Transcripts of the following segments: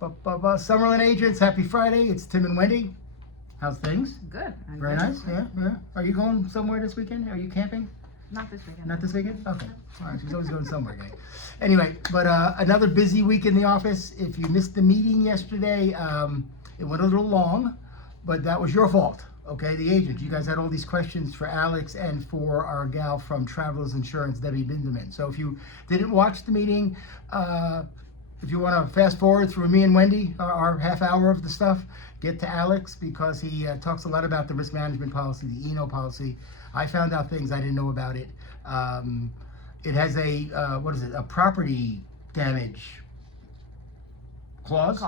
Summerlin agents, happy Friday. It's Tim and Wendy. How's things? Good. Very nice. Yeah. Are you going somewhere this weekend? Are you camping? Not this weekend. Not this weekend? Okay. All right. She's always going somewhere, gang. Anyway, but another busy week in the office. If you missed the meeting yesterday, it went a little long, but that was your fault. Okay, the agent. You guys had all these questions for Alex and for our gal from Travelers Insurance, Debbie Binderman. So if you didn't watch the meeting, if you want to fast forward through me and Wendy, our half hour of the stuff, get to Alex because he talks a lot about the risk management policy, the E&O policy. I found out things I didn't know about it. It has a property damage clause.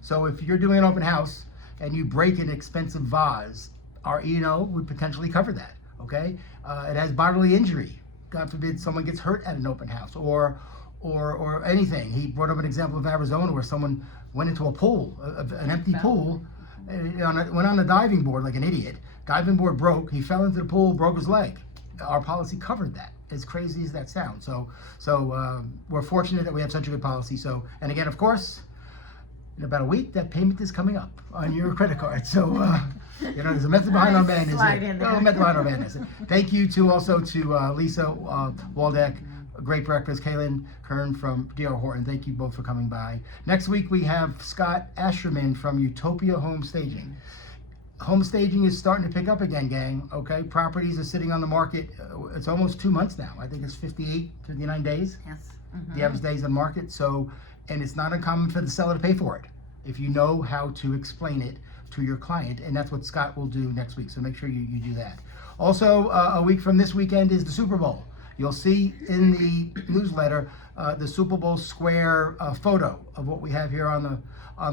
So if you're doing an open house and you break an expensive vase, our E&O would potentially cover that, okay? It has bodily injury. God forbid someone gets hurt at an open house or anything. He brought up an example of Arizona where someone went into a pool, an empty pool, went on a diving board like an idiot. Diving board broke, he fell into the pool, broke his leg. Our policy covered that, as crazy as that sounds. So we're fortunate that we have such a good policy. So, and again, of course, in about a week, that payment is coming up on your credit card. So, there's a method behind our madness. Method behind our madness. Thank you also to Lisa Waldeck, Great Breakfast, Kaylin Kern from D.R. Horton. Thank you both for coming by. Next week, we have Scott Asherman from Utopia Home Staging. Home staging is starting to pick up again, gang, okay? Properties are sitting on the market. It's almost 2 months now. I think it's 59 days. Yes. The average days on market. So, and it's not uncommon for the seller to pay for it if you know how to explain it to your client, and that's what Scott will do next week. So make sure you do that. Also, a week from this weekend is the Super Bowl. You'll see in the newsletter the Super Bowl square photo of what we have here on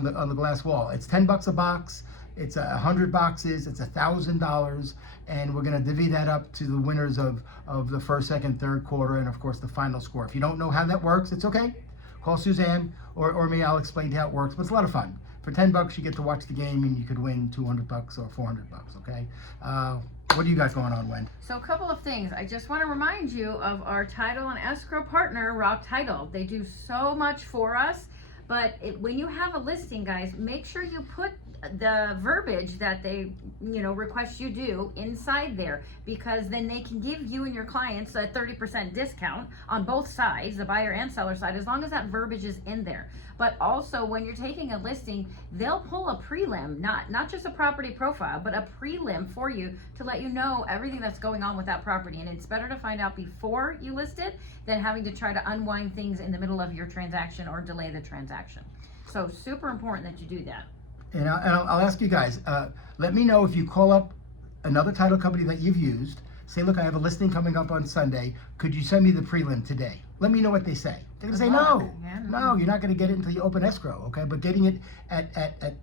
the glass wall. It's $10 a box. It's 100 boxes. It's $1,000, and we're going to divvy that up to the winners of the first, second, third quarter, and of course the final score. If you don't know how that works, it's okay. Call Suzanne or me. I'll explain how it works. But it's a lot of fun. For $10, you get to watch the game, and you could win $200 or $400. Okay. What do you got going on, Wen? So a couple of things. I just want to remind you of our title and escrow partner, Rock Title. They do so much for us, but when you have a listing, guys, make sure you put the verbiage that they request you do inside there, because then they can give you and your clients a 30% discount on both sides, the buyer and seller side, as long as that verbiage is in there. But also, when you're taking a listing, they'll pull a prelim, not just a property profile, but a prelim for you to let you know everything that's going on with that property. And it's better to find out before you list it than having to try to unwind things in the middle of your transaction or delay the transaction. So super important that you do that. And I'll ask you guys, let me know if you call up another title company that you've used. Say, look, I have a listing coming up on Sunday. Could you send me the prelim today? Let me know what they say. They're going to say, no, you're not going to get it until you open escrow, okay? But getting it at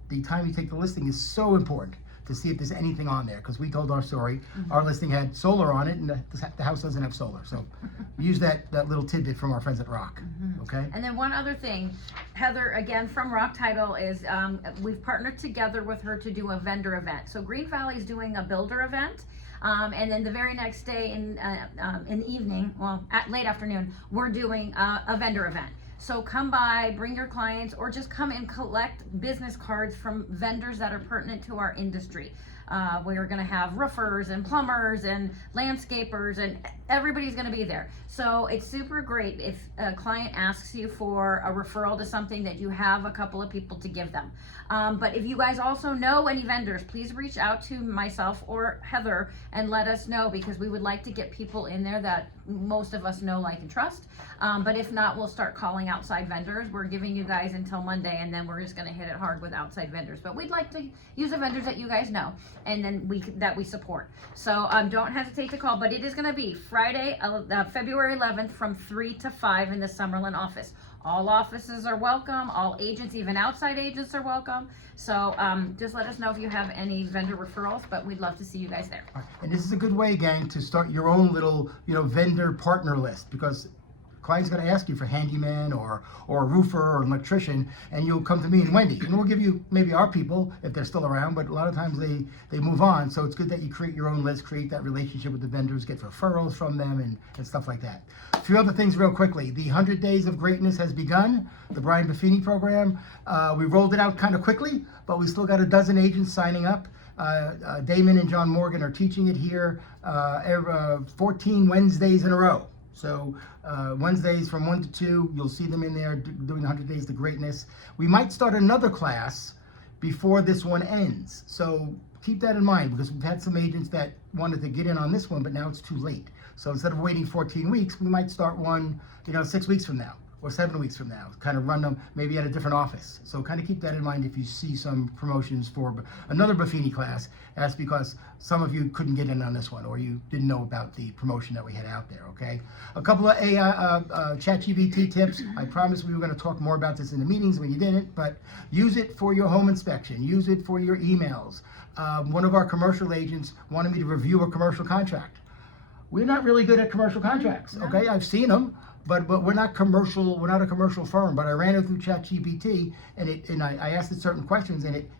the time you take the listing is so important to see if there's anything on there, because we told our story. Our listing had solar on it, and the house doesn't have solar. So use that little tidbit from our friends at Rock, okay? And then one other thing, Heather, again, from Rock Title, is we've partnered together with her to do a vendor event. So Green Valley is doing a builder event. And then the very next day in the evening, at late afternoon, we're doing a vendor event. So come by, bring your clients, or just come and collect business cards from vendors that are pertinent to our industry. We're going to have roofers and plumbers and landscapers, and everybody's going to be there. So it's super great if a client asks you for a referral to something that you have a couple of people to give them. But if you guys also know any vendors, please reach out to myself or Heather and let us know, because we would like to get people in there that most of us know, like, and trust. But if not, we'll start calling outside vendors. We're giving you guys until Monday, and then we're just going to hit it hard with outside vendors. But we'd like to use the vendors that you guys know and then that we support. So don't hesitate to call. But it is going to be Friday, February 11th from 3 to 5 in the Summerlin office. All offices are welcome. All agents, even outside agents, are welcome. So just let us know if you have any vendor referrals, but we'd love to see you guys there. And this is a good way, gang, to start your own little, vendor partner list, because client's going to ask you for handyman or a roofer or an electrician, and you'll come to me and Wendy, and we'll give you maybe our people if they're still around, but a lot of times they move on. So it's good that you create your own list, create that relationship with the vendors, get referrals from them, and stuff like that. A few other things real quickly. The 100 Days of Greatness has begun, the Brian Buffini program. We rolled it out kind of quickly, but we still got a dozen agents signing up. Damon and John Morgan are teaching it here 14 Wednesdays in a row. So Wednesdays from 1 to 2, you'll see them in there doing 100 Days to Greatness. We might start another class before this one ends. So keep that in mind, because we've had some agents that wanted to get in on this one, but now it's too late. So instead of waiting 14 weeks, we might start one, 6 weeks from now or 7 weeks from now, kind of run them maybe at a different office. So kind of keep that in mind if you see some promotions for another Buffini class. That's because some of you couldn't get in on this one, or you didn't know about the promotion that we had out there, okay? A couple of AI, ChatGPT tips. I promised we were gonna talk more about this in the meetings when you didn't, but use it for your home inspection, use it for your emails. One of our commercial agents wanted me to review a commercial contract. We're not really good at commercial contracts, okay? I've seen them, but we're not commercial. We're not a commercial firm. But I ran it through ChatGPT, and I asked it certain questions, and it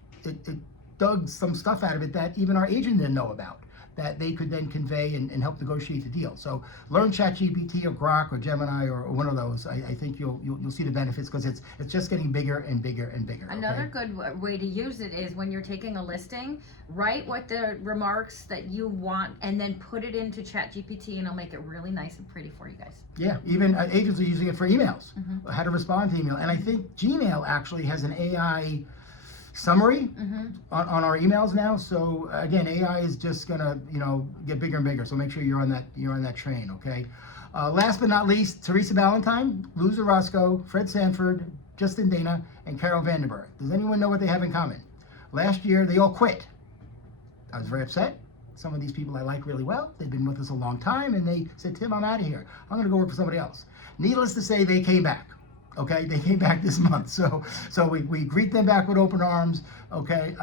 dug some stuff out of it that even our agent didn't know about, that they could then convey and help negotiate the deal. So learn ChatGPT or Grok or Gemini or one of those. I think you'll see the benefits, because it's just getting bigger and bigger and bigger. Another good way to use it is when you're taking a listing, write what the remarks that you want and then put it into ChatGPT, and it'll make it really nice and pretty for you guys. Yeah, even agents are using it for emails, how to respond to email. And I think Gmail actually has an AI summary on our emails now. So again, AI is just gonna get bigger and bigger. So make sure you're on that train. Okay. Last but not least, Teresa Valentine, Lou Zarosco, Fred Sanford, Justin Dana, and Carol Vandenberg. Does anyone know what they have in common? Last year they all quit. I was very upset. Some of these people I like really well. They've been with us a long time, and they said, "Tim, I'm out of here. I'm gonna go work for somebody else." Needless to say, they came back. Okay, they came back this month, so we greet them back with open arms. Okay,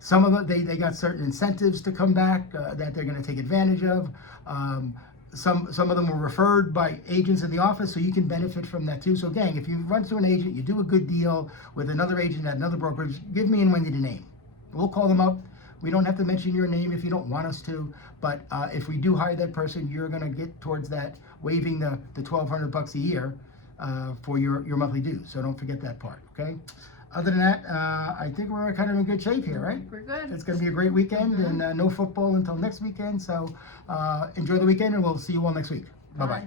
some of them they got certain incentives to come back that they're going to take advantage of. Some of them were referred by agents in the office, so you can benefit from that too. So gang, if you run through an agent, you do a good deal with another agent at another brokerage, give me and Wendy the name. We'll call them up. We don't have to mention your name if you don't want us to, but if we do hire that person, you're going to get towards that waiving the $1,200 a year for your monthly dues. So don't forget that part, okay? Other than that, I think we're kind of in good shape here, right? We're good. It's going to be a great weekend, and no football until next weekend. So enjoy the weekend, and we'll see you all next week. Bye-bye.